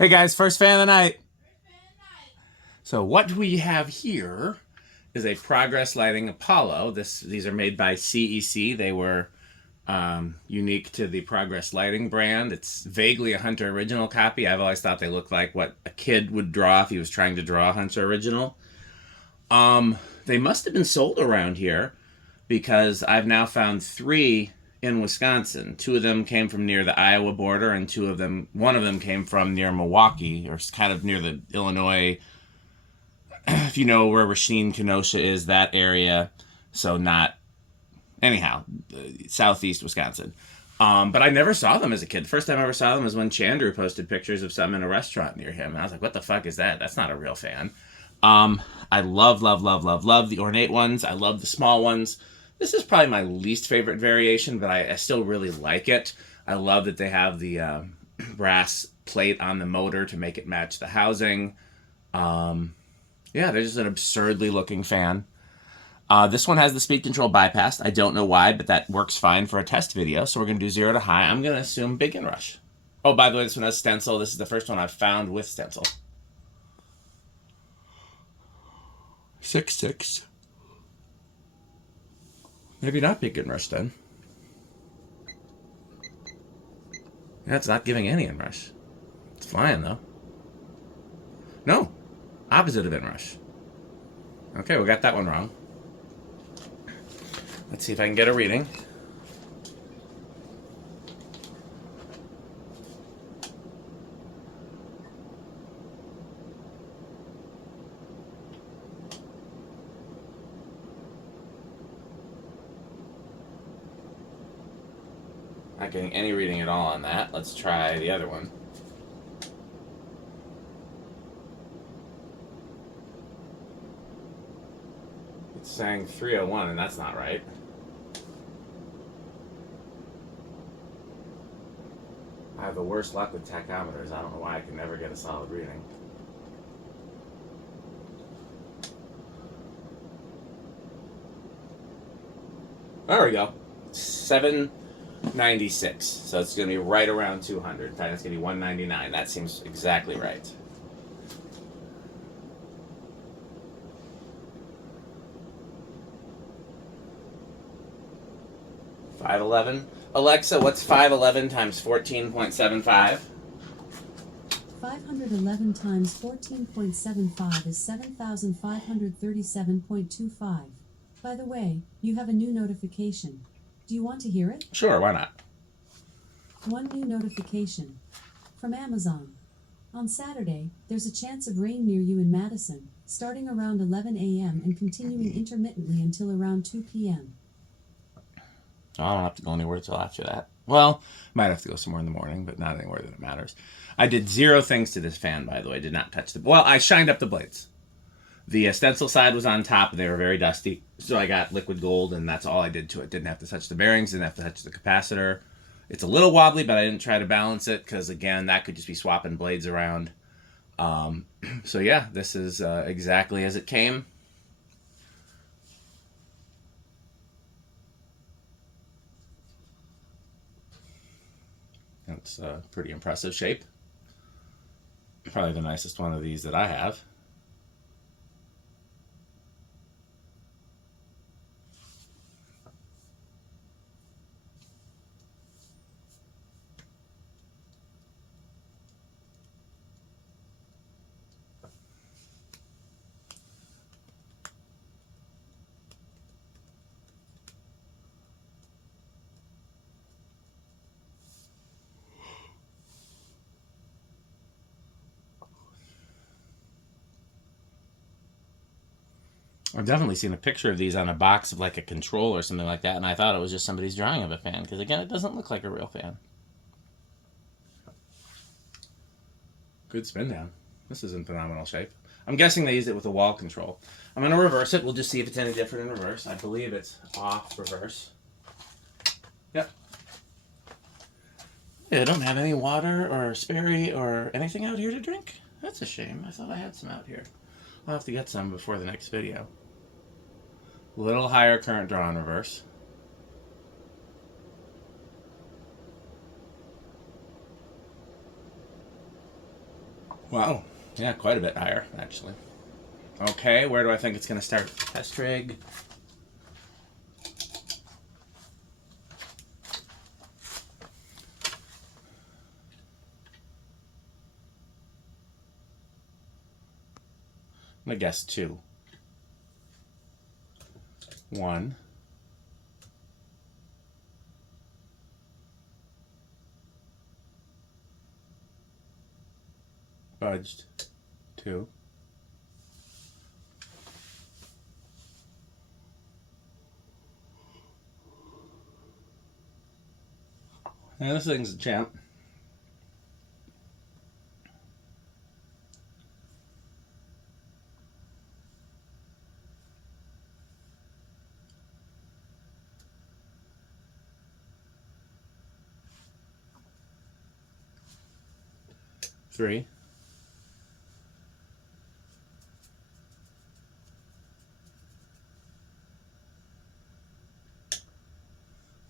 Hey guys, first fan of the night. So what we have here is a Progress Lighting Apollo. These are made by CEC. They were unique to the Progress Lighting brand. It's vaguely a Hunter original copy. I've always thought they looked like what a kid would draw if he was trying to draw a Hunter original. They must have been sold around here because I've now found 3 in Wisconsin. 2 of them came from near the Iowa border, and one of them came from near Milwaukee, or kind of near the Illinois. If you know where Racine, Kenosha is, that area. So not, anyhow, southeast Wisconsin. But I never saw them as a kid. The first time I ever saw them was when Chandru posted pictures of some in a restaurant near him. And I was like, what the fuck is that? That's not a real fan. I love the ornate ones. I love the small ones. This is probably my least favorite variation, but I still really like it. I love that they have the brass plate on the motor to make it match the housing. Yeah, they're just an absurdly looking fan. This one has the speed control bypassed. I don't know why, but that works fine for a test video. So we're going to do 0 to high. I'm going to assume big and rush. Oh, by the way, this one has stencil. This is the first one I've found with stencil. 6.6. Maybe not big and rush then. Yeah, it's not giving any inrush. It's flying though. No, opposite of inrush. Okay, we got that one wrong. Let's see if I can get a reading. Not getting any reading at all on that. Let's try the other one. It's saying 301, and that's not right. I have the worst luck with tachometers. I don't know why I can never get a solid reading. There we go. 796. So it's going to be right around 200. In fact, it's going to be 199. That seems exactly right. $511. Alexa, what's 511 times 14.75? 511 times 14.75 is 7,537.25. By the way, you have a new notification. Do you want to hear it? Sure, why not? One new notification. From Amazon. On Saturday, there's a chance of rain near you in Madison, starting around 11 a.m. and continuing intermittently until around 2 p.m. I don't have to go anywhere until after that. Well, might have to go somewhere in the morning, but not anywhere that it matters. I did 0 things to this fan, by the way. Did not touch the... Well, I shined up the blades. The stencil side was on top. They were very dusty. So I got liquid gold, and that's all I did to it. Didn't have to touch the bearings. Didn't have to touch the capacitor. It's a little wobbly, but I didn't try to balance it because, again, that could just be swapping blades around. So, yeah, this is exactly as it came. That's a pretty impressive shape. Probably the nicest one of these that I have. I've definitely seen a picture of these on a box of like a control or something like that, and I thought it was just somebody's drawing of a fan, because again, it doesn't look like a real fan. Good spin down. This is in phenomenal shape. I'm guessing they used it with a wall control. I'm going to reverse it. We'll just see if it's any different in reverse. I believe it's off reverse. Yep. Yeah, I don't have any water or Sperry or anything out here to drink. That's a shame. I thought I had some out here. I'll have to get some before the next video. A little higher current draw in reverse. Wow. Yeah, quite a bit higher, actually. Okay, where do I think it's going to start? Test rig. I'm going to guess 2. 1. Fudged. 2. And this thing's a champ. Three.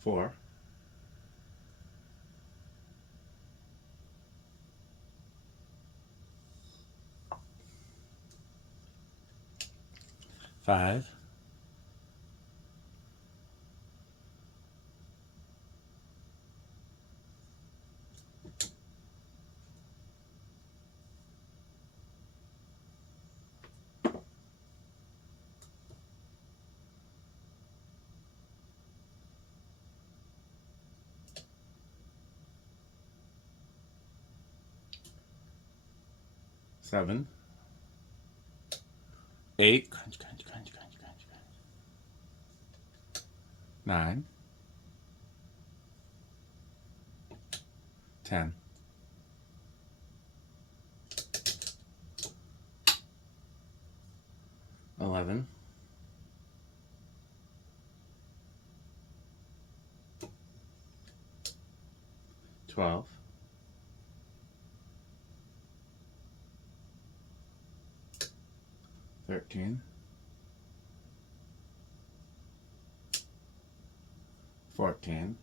4. 5. 7. 8. Crunch, crunch, crunch, crunch, crunch, crunch. 9. 10. 11. 12. 13. 14.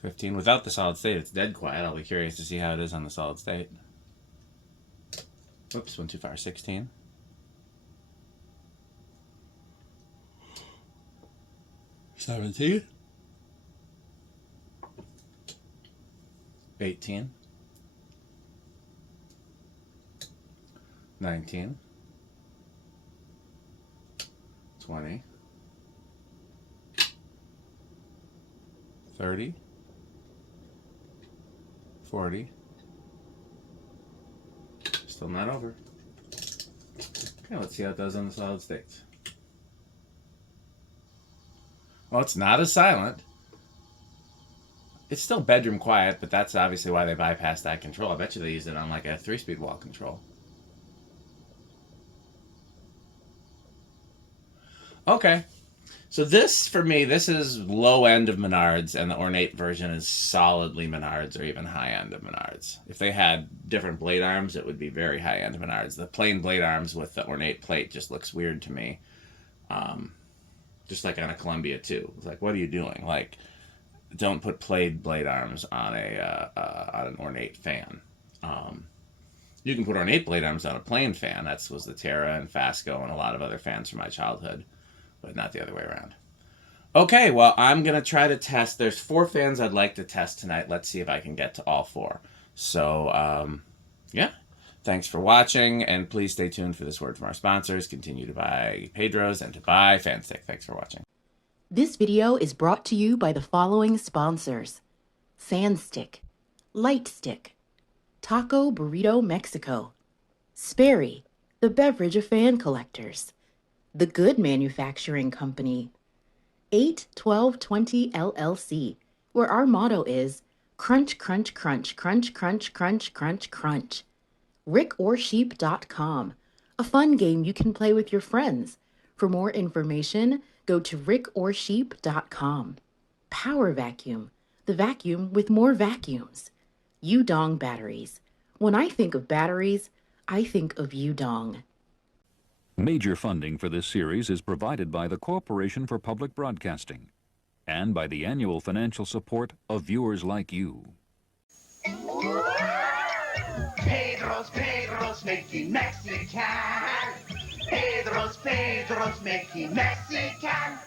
15. Without the solid state, it's dead quiet. I'll be curious to see how it is on the solid state. Whoops, went too far. 16. 17. 18. 19. 20. 30. 40. Still not over. Okay, let's see how it does on the solid states. Well, it's not as silent. It's still bedroom quiet, but that's obviously why they bypassed that control. I bet you they used it on like a 3-speed wall control. Okay. So this, for me, this is low end of Menards, and the ornate version is solidly Menards or even high end of Menards. If they had different blade arms, it would be very high end of Menards. The plain blade arms with the ornate plate just looks weird to me. Just like on a Columbia too. It's like, what are you doing? Like, don't put plaid blade arms on an ornate fan. You can put ornate blade arms on a plain fan. That was the Terra and Fasco and a lot of other fans from my childhood, but not the other way around. Okay, well, I'm going to try to test. There's 4 fans I'd like to test tonight. Let's see if I can get to all 4. So, yeah. Thanks for watching, and please stay tuned for this word from our sponsors. Continue to buy Pedro's and to buy Fanstick. Thanks for watching. This video is brought to you by the following sponsors: Sandstick, Lightstick, Taco Burrito Mexico, Sperry, the beverage of fan collectors, The Good Manufacturing Company, 81220 LLC, where our motto is crunch, crunch, crunch, crunch, crunch, crunch, crunch, crunch. rickorsheep.com, a fun game you can play with your friends. For more information, go to rickorsheep.com. Power Vacuum, the vacuum with more vacuums. Udong Batteries. When I think of batteries, I think of Udong. Major funding for this series is provided by the Corporation for Public Broadcasting and by the annual financial support of viewers like you. Pedro's making Mexican. Pedro's making Mexican.